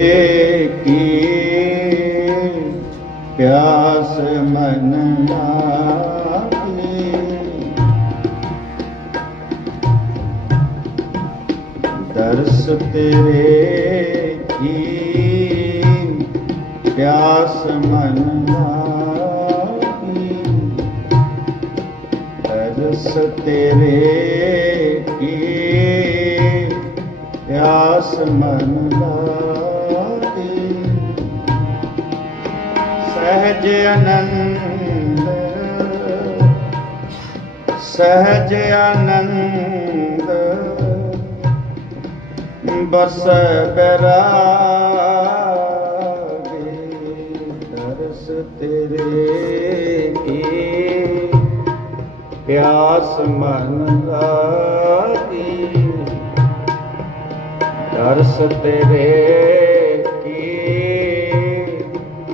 ਕੀ ਪਿਆਸ ਮਨ ਲਾਗੀ ਦਰਸ ਤੇਰੇ ਕੀ ਪਿਆਸ ਮਨ ਲਾਗੀ ਦਰਸ ਤੇਰੇ ਕੀ ਪਿਆਸ ਮਨ ਲਾਗੀ ਸਹਜ ਆਨੰਦ ਸਹਜ ਆਨੰਦ ਬਸ ਬੈਰਾਗੇ ਦਰਸ ਤੇਰੇ ਕੀ? ਪਿਆਸ ਮਨ ਲਾਗੀ ਦਰਸ ਤੇਰੇ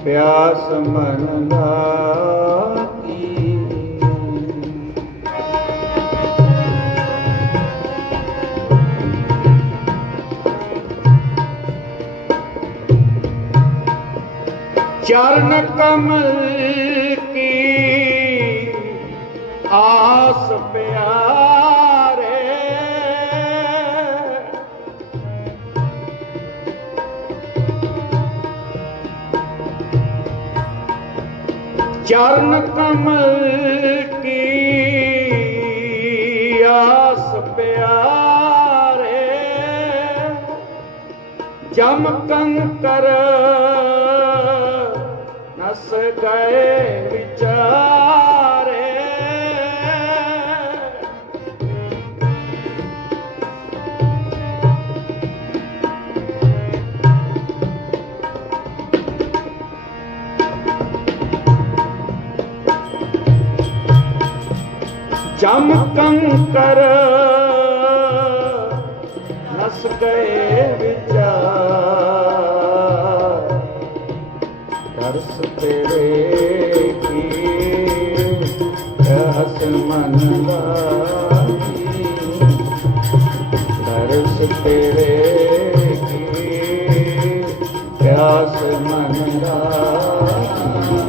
ਪਿਆਸ ਮਨ ਲਾਗੀ ਚਰਨ ਕਮਲ ਕੀ? ਆਸ ਪਿਆਸ ਚਰਨ ਕਮਲ ਕੀ ਆਸ ਪਿਆਰੇ। ਜਮ ਕੰਕਰ ਨਸ ਗਏ ਵਿਚਾਰੇ। ਜਮ ਕੰਕਰ। ਨਸ ਗਏ ਵਿਚਾਰ। ਦਰਸ ਤੇਰੇ ਕੀ ਹਸ ਮਨ ਲਾਗੀ ਦਰਸ ਤੇਰੇ ਕੀ, ਪਿਆਸ ਮਨ ਲਾਗੀ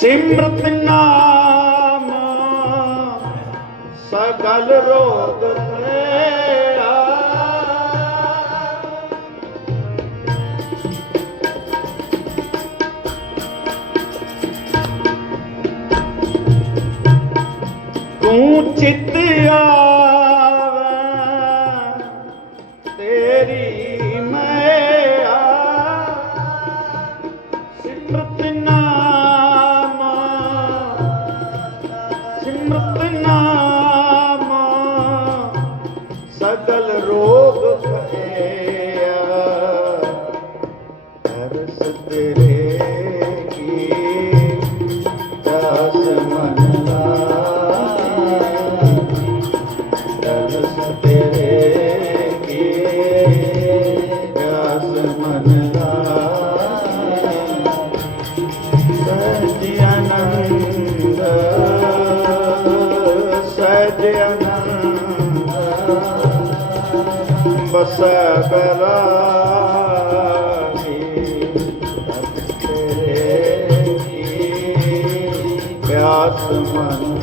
ਸਿਮਰਤ ਨਾਮ ਸਗਲ ਰੋਗ ਤੇਰਾ ਤੂੰ ਚਿਤ ਆਵੈ ਤੇਰੀ ਮੈਂ ਸਿਮਰਤ ਸਗਲ ਰੋਗ ਭਇਆ ਦਰਸ ਤੇਰੇ ਬਸ ਤੇਰੇ ਕੀ ਪਿਆਸ ਮਨ